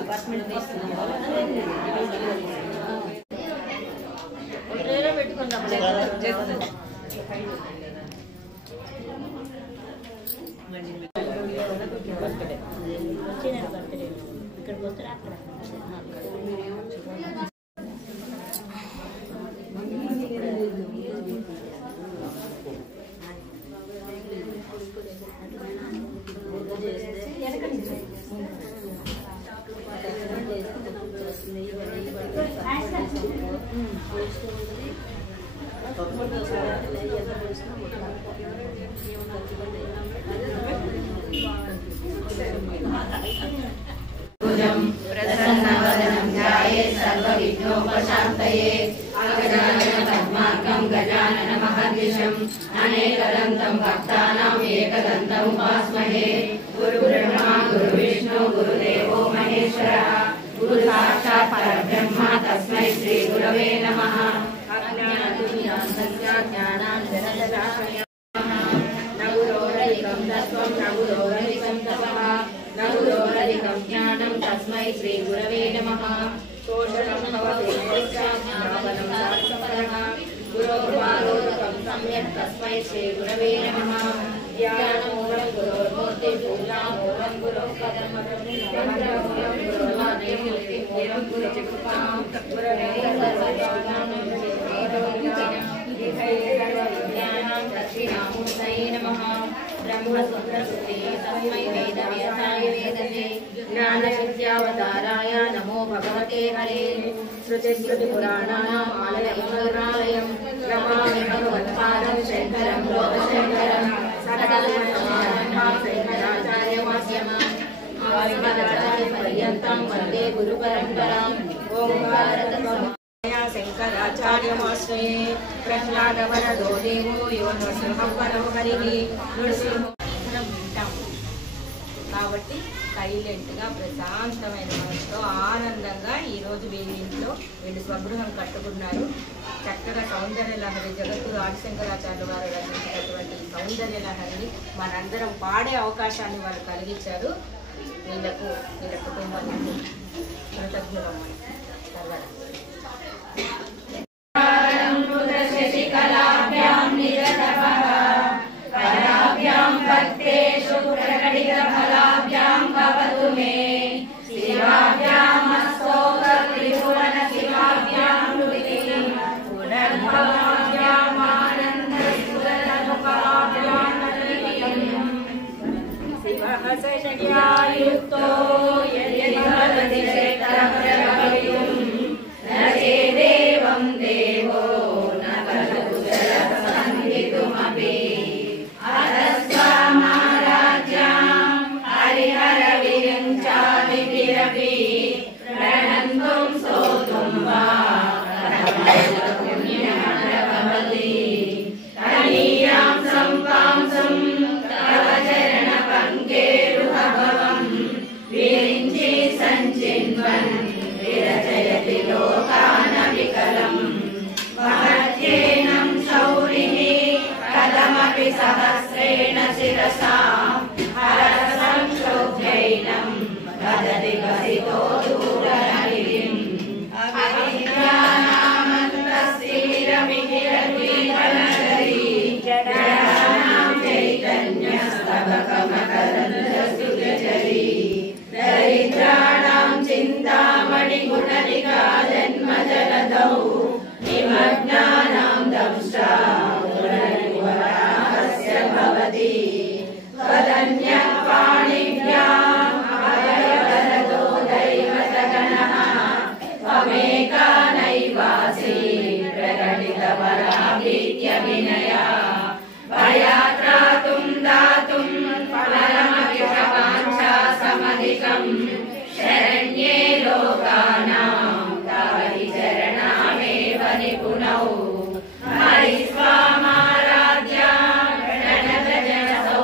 Apartment తీసుకున్నాం పెట్టుకున్నాం వచ్చినారు బర్త్డే ఇక్కడికి వస్తారు అక్కడ प्रसन्नवदनं ध्यायेत् सर्वविघ्नोपशान्तये अगजाननपद्मार्कं गजाननमहर्निशम् अनेकदन्तं भक्तानाम् एकदन्तम् उपास्महे गुरुब्रह्मा गुरुविष्णु गुरुदेवो महेश्वरः गुरुसाक्षात् परब्रह्म तस्मै श्रीगुरवे नमः ज्ञानाञ्जनशलाकया नगुरोरधिकं तत्त्वं नगुरोरधिकं तपः नगुरोरधिकं ज्ञानं तस्मै श्रीगुरवे नमः तोषणं भवति ज्ञापनं साक्षपरः गुरोर्वारोरकं सम्यक् तस्मै श्रीगुरवे नमः ज्ञानमूलं गुरोर्मूर्तिं पूजामूलं गुरोः पदमूलं गुरोर्वाणैर्मूर्तिं मूलं गुरुचिकृपां गुरवे सर्वज्ञानं ज्ञानं दक्षिणामूर्तये नमः ब्रह्मसूत्रस्ते तस्मै वेदव्यासाय वेदसे ज्ञानविद्यावताराय नमो भगवते हरे श्रुतिस्मृतिपुराणानाम् आलयं नमामि भगवत्पादं शङ्करं लोकशङ्करं सकलसमारम्भां शङ्कराचार्यमध्यमाचार्यपर्यन्तं वन्दे गुरुपरम्पराम् ओंकारतत्त्वमया शङ्कराचार्यमाश्रये प्रह्लादवरदो देवो यो नृसिंहवरो हरिः नृसिंहं కాబట్టి సైలెంట్గా ప్రశాంతమైన మనసుతో ఆనందంగా ఈరోజు వీళ్ళ ఇంట్లో వీళ్ళు స్వగృహం కట్టుకున్నారు. చక్కగా సౌందర్య లహరి జగద్గురు ఆదిశంకరాచార్యుల వారు రచించినటువంటి సౌందర్య లహరిని మనందరం పాడే అవకాశాన్ని వాళ్ళు కలిగించారు. వీళ్ళకు వీళ్ళ కుటుంబానికి కృతజ్ఞతలు. తర్వాత सहस्रेण शिरसा हरसं शोभ्यैनं वदति कसितो दूरहरिं अभिज्ञानामन्तस्थिरमिहिरद्वीपनगरी जडानां चैतन्यस्तबकमकरन्दसुगचरी दरिद्राणां चिन्तामणिगुणनिका जन्मजलदौ निमग्नानां दंष्टा त्वदन्यपाणिभ्याम् अभयवरदो दैवतगणः त्वमेकानैवासि प्रकटितवराभीत्यभिनया भयात्रातुं दातुं फलमपि प्रवाञ्छासमधिकम् शरण्ये लोकानां तव हि चरणामेव निपुणौ हरिस्वामाराध्या प्रणतजनसौ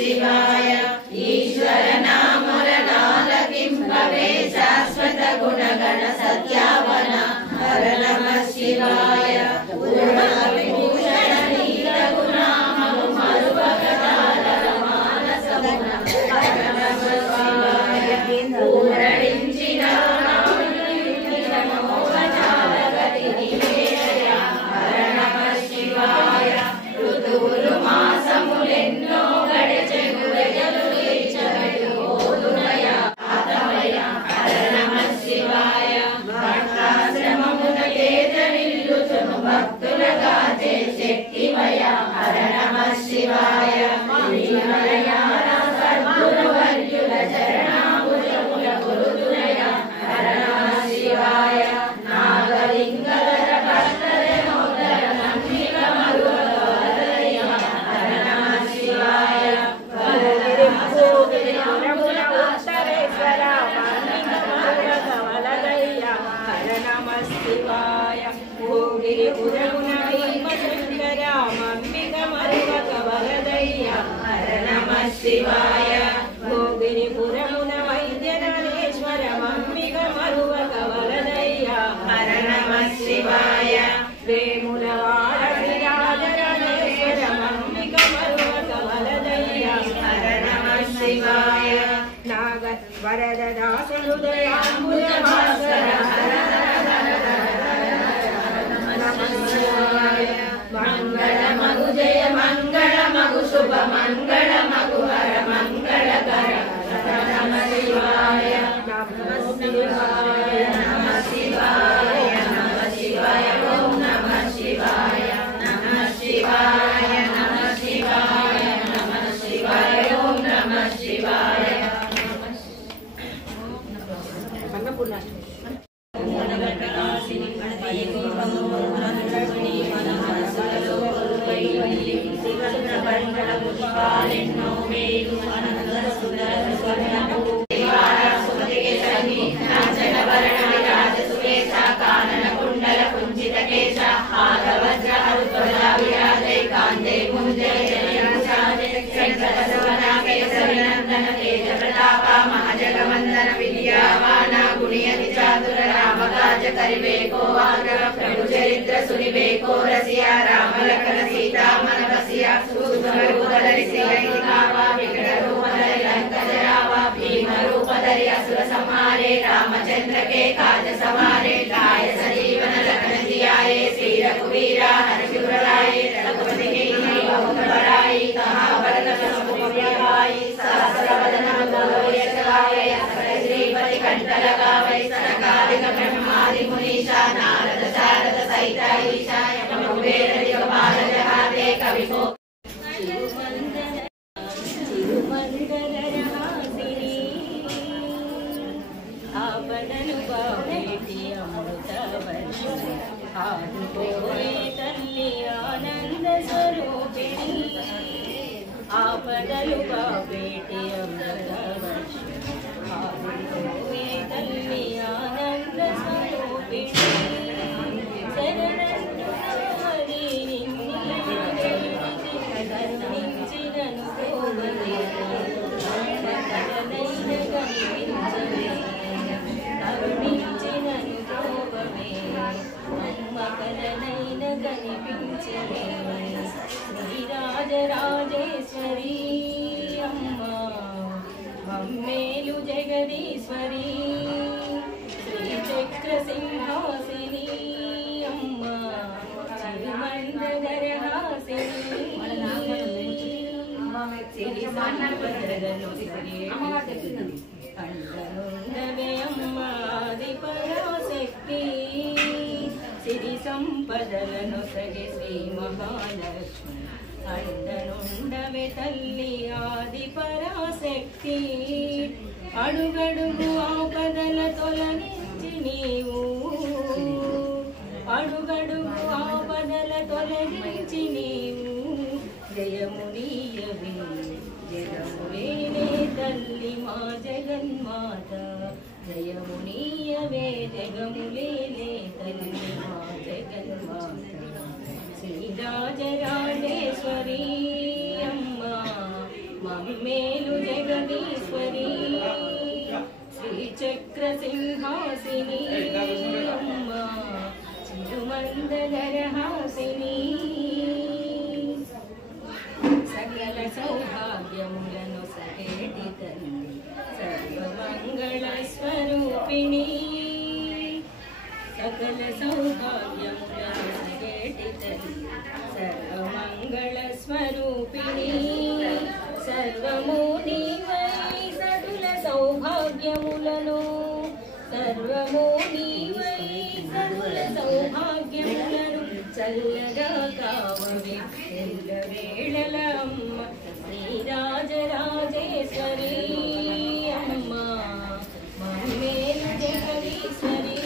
శివాయ ఈశ్వర నామరనాలకింపవే శాశ్వత గుణగణ సత్యావన హర నమః శివాయ పూర్ణవిభూషణ నీలగుణామము మరువగదాల మానసమున హర నమః శివాయ పూరణించిన ఋతువులు మాసములెన్నో గడిచె గురజలు హర నమః శివాయ భక్తాశ్రమమున కేతనిల్లుచును భక్తులగాచే శక్తిమయ హర నమః శివాయ సద్గురువర్యుల చరణాభుజముల గురుతులయ హర నమః శివాయ నాగలింగధర భక్తజనోదర నమ్మిక మరువగవలయ హర నమః శివాయ భూగిరిపురమున భీమశంకర మమ్మిక మరువగవలయ హర నమః శివాయ భూగిరిపురమున వైద్యనాథేశ్వర మమ్మిక మరువగవలయ హర నమః శివాయ వేములవాడ శ్రీరాజరాజేశ్వర మమ్మిక మరువగవలయ హర నమః శివాయ నాగ వరద దాస హృదయాంబుజ భాస్కర హర మంగళమగు జయ మంగళమగు శుభ మంగళమగు హర మంగళకర నమః శివాయ నమః శివాయ నమః శివాయ నమః శివాయ ఓం నమః శివాయ నమః శివాయ నమః శివాయ నమః శివాయ ఓం నమః శివాయ పుష్పాలెన్నో మేలు అనంత సుందర స్వర్ణము నాచనవరణ విరాజ సుకేశ కానన కుండల కుంచిత కేశ ఆదవజ్ర హరుత్వజా విరాజై కాంతే ముంజయ కేసరినందన తేజ ప్రతాప మహజగవందన విద్యావాన గుణియతి చాతుర రామకాజ కరివేకో ఆగ్రహ ప్రభు చరిత్ర సునివేకో రసియా రామ లఖన సీతా మన వసియా సూక్ష్మరూపధరి శ్రీలైకావా వికట రూపధరి లంకజరావా భీమ రూపధరి అసుర సంహారే రామచంద్ర के काज सवारे लाय सजीवन लखन जियाए श्री रघुवीरा हर्षुराए रघुपति के बहुत बड़ाई कहा बरत समुपरि सहस्र वदन यश गावे श्रीपति कंठ लगावे सनकादिक ब्रह्मादि मुनीषा नारद शारद सहित ईशा कुबेर दिगपाल जहाते कवि को ఆపదను బావేటి అమృతవర్షి ఆదుకోవే తల్లి ఆనంద స్వరూపిణి ఆపదలు బావేటి అమృతవర్షి ఆదుకోవే తల్లి ఆనంద స్వరూపిణి శరణంటు హరి కరుణించినను కోవలే కరుణించినను కోవమే అమ్మకలనైన కనిపించలే శ్రీరాజరాజేశ్వరి అమ్మ మమ్మేలు జగదీశ్వరి శ్రీచక్ర సింహాసిని అమ్మ చిరుమందరహాసిని సిరి సంపదలను అండనుండవే అమ్మాది పరాశక్తి సిరి సంపదలను సగే శ్రీ మహాలక్ష్మి అండనుండవే తల్లి ఆది పరాశక్తి అడుగడుగు ఆపదల తొలగించి నీవు అడుగడుగు ఆపదల తొలగించి నీవు జయమునీయవే జగములేనే తల్లి మా జగన్మాత జయమునీయవే జగములేనే తల్లి మా జగన్మాత శ్రీరాజరాజేశ్వరి అమ్మ మమ్మ మంగళహాసిని అమ్మ చిరుమందరహాసిని సకల సౌభాగ్యములను సహేటి తల్లి సర్వమంగళ స్వరూపిణి సకల సౌభాగ్యములను సహేటి తల్లి సర్వమంగళ స్వరూపిణి సర్వము నీవై సదుల సౌభాగ్యములను సర్వము నీవై సదుల సౌభాగ్యములను చల్లగా కావవి ఎల్లవేళల అమ్మ శ్రీరాజరాజేశ్వరి అమ్మ మమ్మేలు జగదీశ్వరి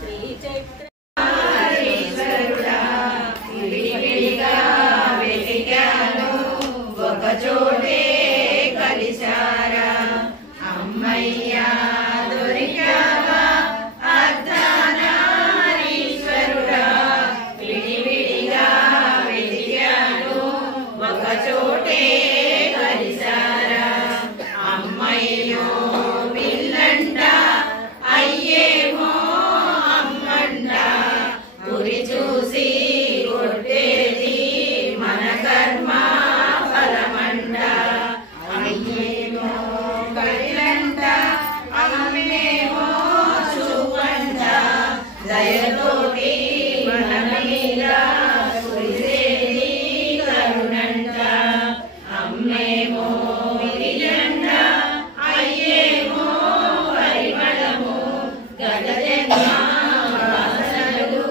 శ్రీచక్ర ఒకచోటే కలిశారా అమ్మయ్యా దొరికావా అర్ధనారీశ్వరుడా విడివిడిగా వెతికాను ఒకచోటే కలిశారా అమ్మయ్యో పిల్లంట అయ్యేమో అమ్మంట గురి చూసి కొట్టేది మన కర్మ ఫలమంట అయ్యేమో కళ్ళంట అమ్మేమో చూపంట దయతోటి మన మీద కురిసేది కరుణంట అమ్మేమో విరియంట అయ్యేమో పరిమళము గత జన్మ వాసనలు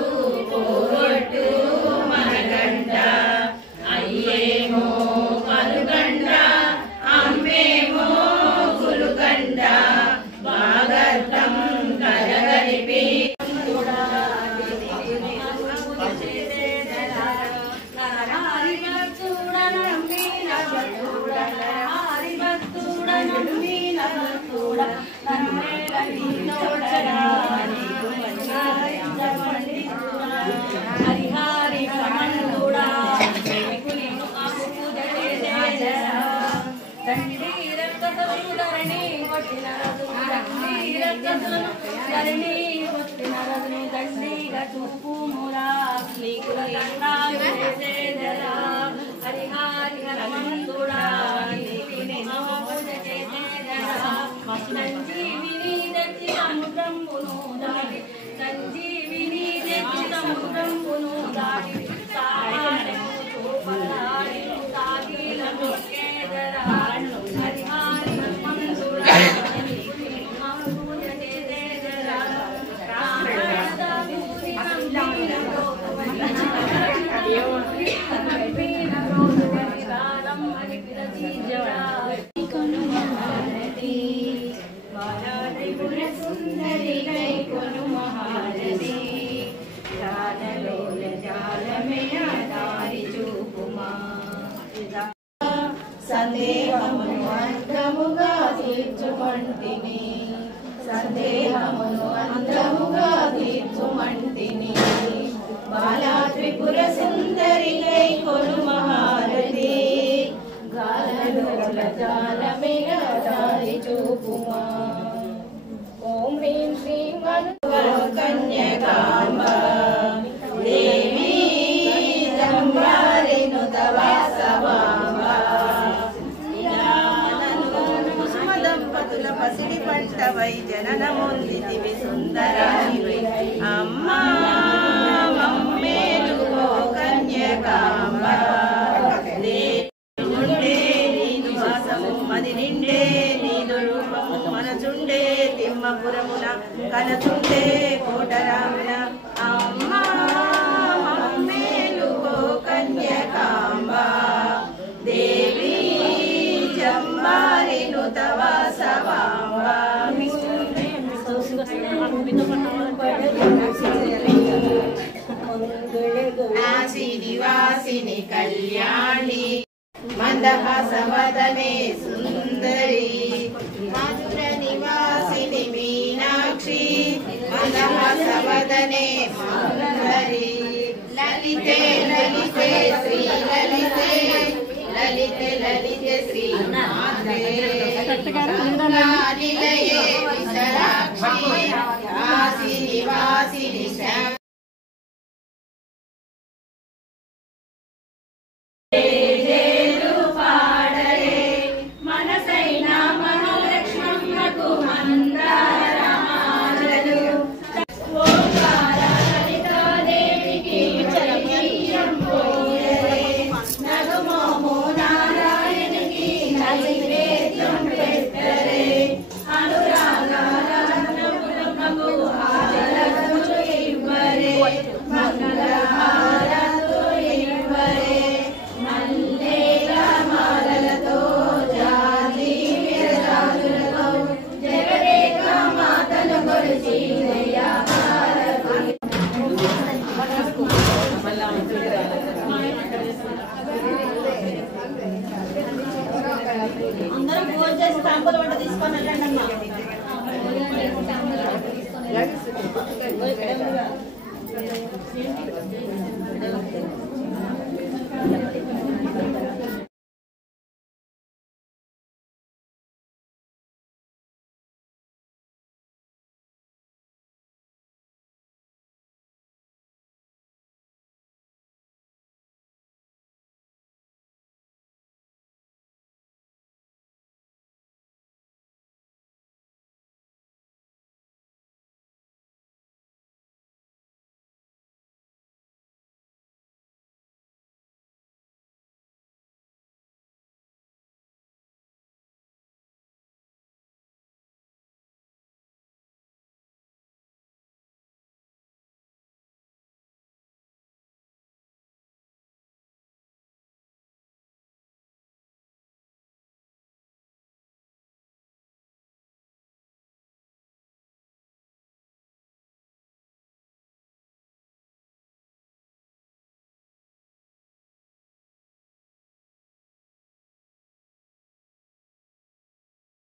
పోగొట్టు మనకంట అయ్యేమో పలుకంట అమ్మేమో కులుకంట భాగర్థం కలగలిపి హరిహారి కమందుడా దండి రక్తధరణి కొట్టిన ధరణి కొట్టిన రథుని దండిగా చూపు మురా నీకు హరిహారి కమందుడా సంజీవిని దచ్చి సముద్రంబును దాటి సంజీవిని దచ్చి సముద్రంబును దాటి సాహారము చూపలాడి సాగిలను కేదరాను హరిహారి మందుడా సుందరి కై కొను మహారతి జాలలోల జాలమయ దారి చూపుమా సందేహమును అంతముగా తీర్చుమంటిని సందేహమును అంతముగా తీర్చుమంటిని బాలా త్రిపుర సుందరి కై కొను మహారతి గాలలోల జాలమయ దారి చూపుమా ఓం హ్రీం శ్రీం కన్యకాంబ దేవి జంబారినుత వాసవాంబ కుసుమ దంపతుల పసిడి పంటవై జననమొందితివి సుందరానివై అమ్మా మమ్మేలుకో కన్యకాంబ దేవి నీదు వాసము మది నిండే నీదు రూపము మనచుండే తిమ్మపురమున కనచుండే కోటరామున అమ్మా మమ్మేలుకో కన్యకాంబ దేవి జంబారినుత వాసవాంబ నాసి నివాసిని కళ్యాణి మందహాసవదనే సుందరి మధుర నివాసిని మీనాక్షి మందహాసవదనే సుందరి లలితే లలితే శ్రీ లలితే లలితే లలితే శ్రీ